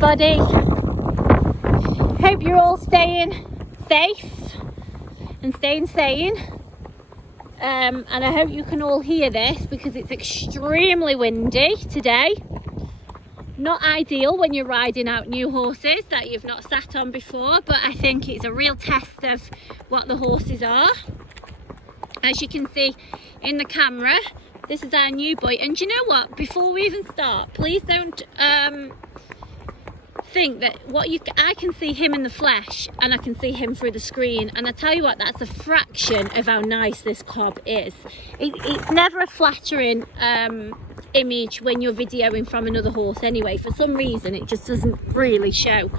everybody. Hope you're all staying safe and staying sane. And I hope you can all hear this because it's extremely windy today. Not ideal when you're riding out new horses that you've not sat on before, but I think it's a real test of what the horses are. As you can see in the camera, this is our new boy. And do you know what? Before we even start, please don't think that I can see him in the flesh and I can see him through the screen, and I tell you what, that's a fraction of how nice this cob is. It's never a flattering image when you're videoing from another horse anyway. For some reason it just doesn't really show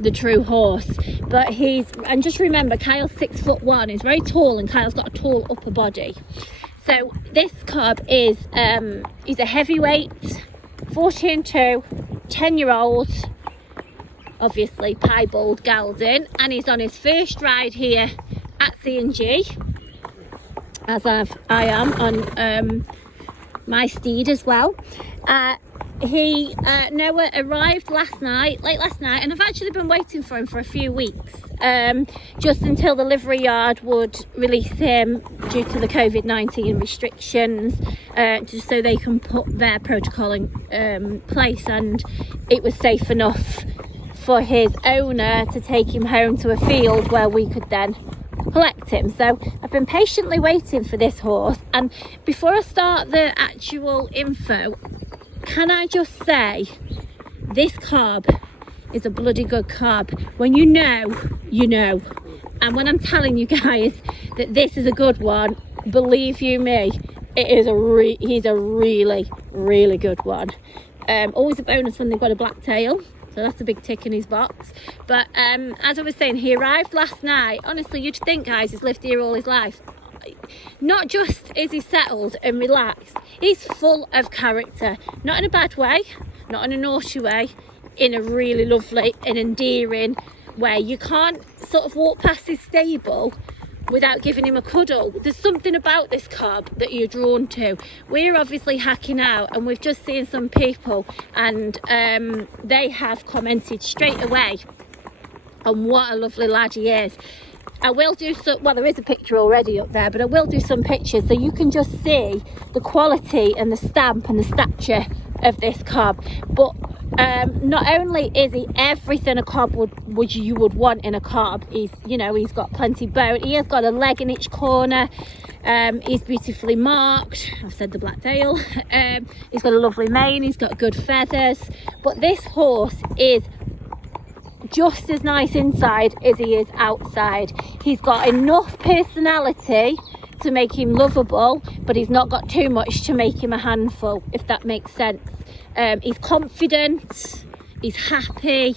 the true horse. But and just remember, Kyle's 6'1", he's very tall, and Kyle's got a tall upper body. So this cob is he's a heavyweight, 14-2, 10-year-old, obviously piebald gelding, and he's on his first ride here at CnG, as I am on my steed as well. Noah arrived late last night, and I've actually been waiting for him for a few weeks, just until the livery yard would release him due to the COVID-19 restrictions, just so they can put their protocol in place, and it was safe enough for his owner to take him home to a field where we could then collect him. So I've been patiently waiting for this horse, and before I start the actual info, can I just say, this cob is a bloody good cob. When you know, you know. And when I'm telling you guys that this is a good one, believe you me, he's a really, really good one. Always a bonus when they've got a black tail. So that's a big tick in his box. But as I was saying, he arrived last night. Honestly, you'd think, guys, he's lived here all his life. Not just is he settled and relaxed, he's full of character. Not in a bad way, not in a naughty way, in a really lovely and endearing way. You can't sort of walk past his stable without giving him a cuddle. There's something about this cob that you're drawn to. We're obviously hacking out, and we've just seen some people, and they have commented straight away on what a lovely lad he is. I will do some, well, there is a picture already up there, but I will do some pictures so you can just see the quality and the stamp and the stature of this cob. But not only is he everything a cob you would want in a cob, he's got plenty of bone, he has got a leg in each corner, he's beautifully marked, I've said the black tail, he's got a lovely mane, he's got good feathers. But this horse is just as nice inside as he is outside. He's got enough personality to make him lovable, but he's not got too much to make him a handful, if that makes sense. He's confident, he's happy.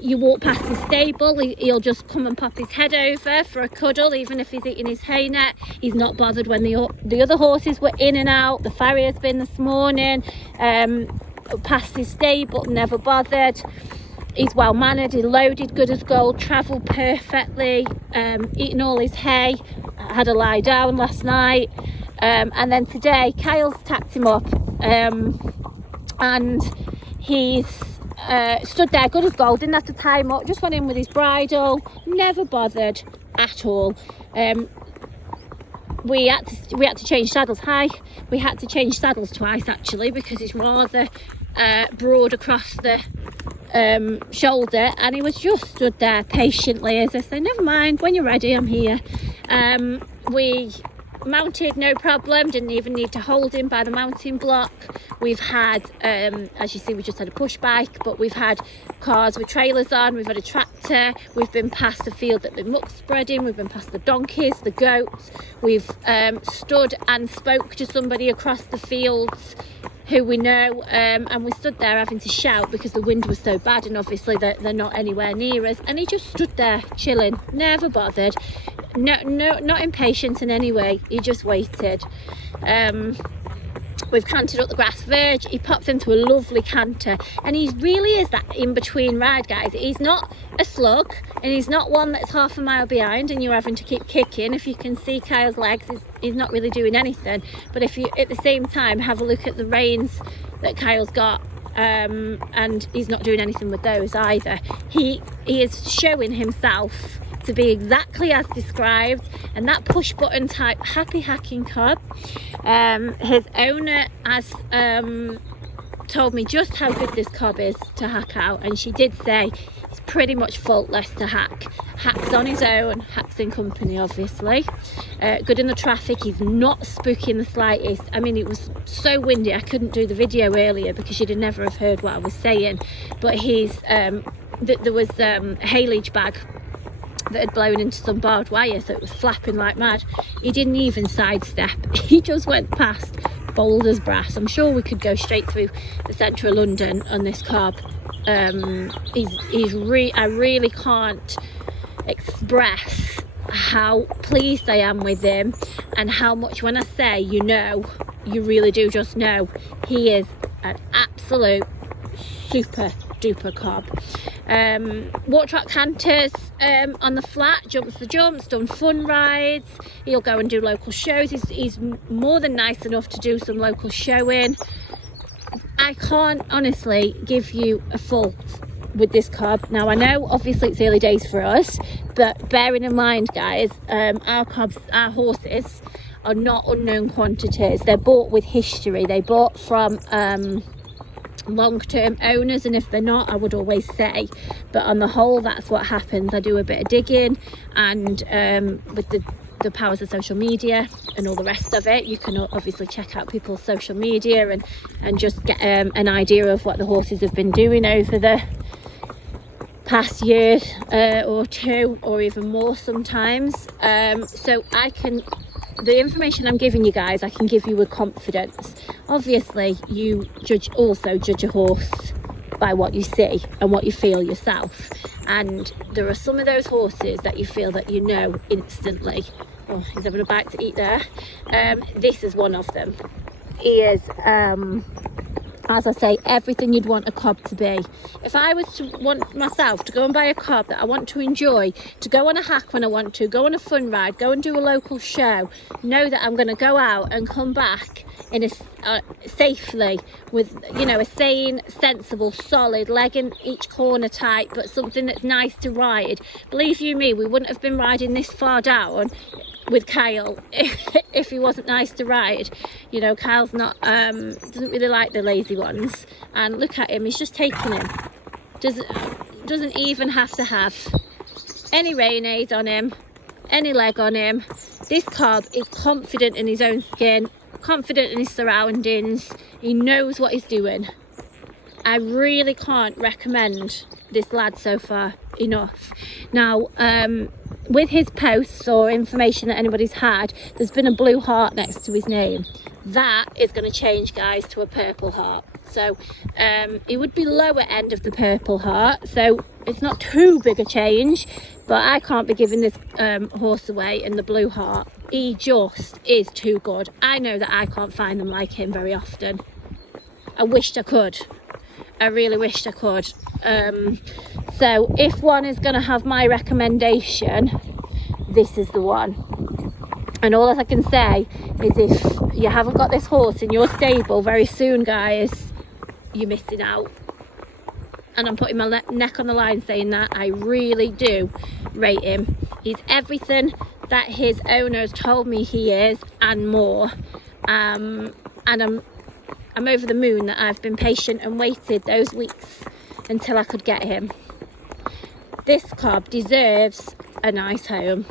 You walk past his stable, he'll just come and pop his head over for a cuddle, even if he's eating his hay net. He's not bothered when the other horses were in and out. The farrier's been this morning, past his stable, never bothered. He's well mannered, he's loaded, good as gold, travelled perfectly, eaten all his hay, had a lie down last night, and then today Kyle's tacked him up, and he's stood there good as gold, didn't have to tie him up, just went in with his bridle, never bothered at all. We had to change saddles. We had to change saddles twice actually, because he's rather broad across the shoulder, and he was just stood there patiently, as I say, never mind, when you're ready, I'm here. We mounted no problem, didn't even need to hold him by the mounting block. We've had as you see, we just had a push bike, but we've had cars with trailers on, we've had a tractor, we've been past the field that the muck's spreading, we've been past the donkeys, the goats, we've stood and spoke to somebody across the fields who we know, and we stood there having to shout because the wind was so bad, and obviously they're not anywhere near us, and he just stood there chilling, never bothered, no, not impatient in any way, he just waited. We've cantered up the grass verge, he pops into a lovely canter, and he really is that in-between ride, guys. He's not a slug, and he's not one that's half a mile behind and you're having to keep kicking. If you can see Kyle's legs, he's not really doing anything, but if you at the same time have a look at the reins that Kyle's got and he's not doing anything with those either. He is showing himself to be exactly as described, and that push button type happy hacking cob. His owner has told me just how good this cob is to hack out, and she did say it's pretty much faultless to hack. Hacks on his own, hacks in company obviously. Good in the traffic, he's not spooky in the slightest. I mean, it was so windy I couldn't do the video earlier because you'd never have heard what I was saying, but he's there was a haylage bag that had blown into some barbed wire, so it was flapping like mad. He didn't even sidestep, he just went past bold as brass. I'm sure we could go straight through the centre of London on this cob. I really can't express how pleased I am with him, and how much, when I say you know, you really do just know, he is an absolute super duper cob. Water track canters on the flat, jumps the jumps, done fun rides. He'll go and do local shows. He's more than nice enough to do some local showing. I can't honestly give you a fault with this cob. Now I know obviously it's early days for us, but bearing in mind guys, our horses are not unknown quantities. They're bought with history. They bought from long-term owners, and if they're not, I would always say, but on the whole that's what happens. I do a bit of digging, and with the powers of social media and all the rest of it, you can obviously check out people's social media and just get an idea of what the horses have been doing over the past year or two, or even more sometimes. So the information I'm giving you guys, I can give you with confidence. Obviously you also judge a horse by what you see and what you feel yourself, and there are some of those horses that you feel that you know instantly. Oh, he's having a bite to eat there. This is one of them. He is as I say, everything you'd want a cob to be. If I was to want myself to go and buy a cob that I want to enjoy, to go on a hack when I want to, go on a fun ride, go and do a local show, know that I'm going to go out and come back in safely with, you know, a sane, sensible, solid leg in each corner type, but something that's nice to ride. Believe you me, we wouldn't have been riding this far down with Kyle if he wasn't nice to ride. You know, Kyle's not doesn't really like the lazy ones, and look at him, he's just taking him. Doesn't even have to have any rein aid on him, any leg on him. This cob is confident in his own skin, confident in his surroundings. He knows what he's doing. I really can't recommend this lad so far enough. Now with his posts or information that anybody's had, there's been a blue heart next to his name. That is going to change, guys, to a purple heart. So it would be lower end of the purple heart, so it's not too big a change, but I can't be giving this horse away in the blue heart. He just is too good. I know that I can't find them like him very often. I wished I could. I really wished I could. So if one is going to have my recommendation, this is the one. And all that I can say is, if you haven't got this horse in your stable very soon, guys, you're missing out. And I'm putting my neck on the line saying that. I really do rate him. He's everything that his owners told me he is and more. And I'm over the moon that I've been patient and waited those weeks until I could get him. This cob deserves a nice home,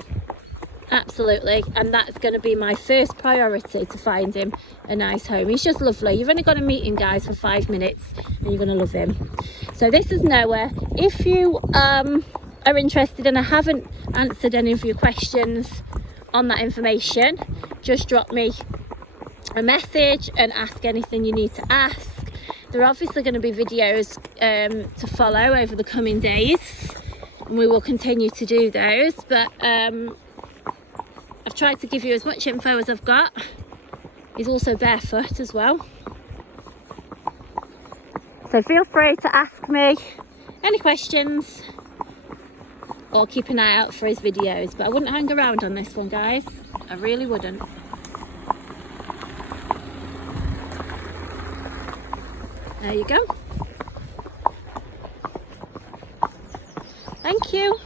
absolutely, and that's going to be my first priority, to find him a nice home. He's just lovely. You've only got to meet him, guys, for 5 minutes and you're going to love him. So this is Noah. If you are interested and I haven't answered any of your questions on that information, just drop me a message and ask anything you need to ask. There are obviously going to be videos to follow over the coming days, and we will continue to do those, but I've tried to give you as much info as I've got. He's also barefoot as well, so feel free to ask me any questions or keep an eye out for his videos, but I wouldn't hang around on this one, guys. I really wouldn't. There you go. Thank you.